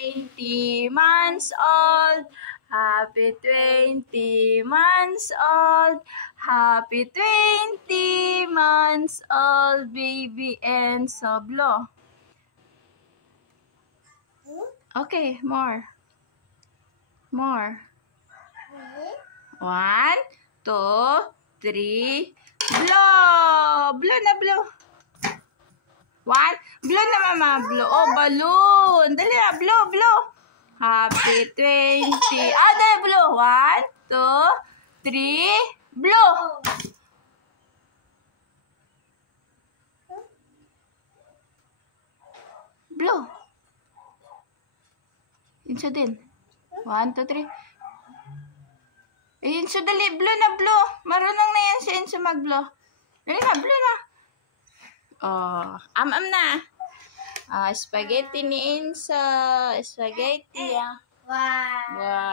20 months old. Happy 20 months old. Happy 20 months old, baby Enzo. Blow. Okay, more. More. 1, 2, 3. Blow. Blow na blow. 1. Blow na mama. Blow. Oh, balloon. Dali na. Blow, blow. Happy 20. Dali, blow. 1, 2, 3. Blow. Blow. Inso din. 1, 2, 3. Inso, dali. Blow na, blow. Marunong na yan si Inso mag-blow. Dali na, blow na. Oh, am na. Spaghetti ni Inso. Spaghetti. Wow.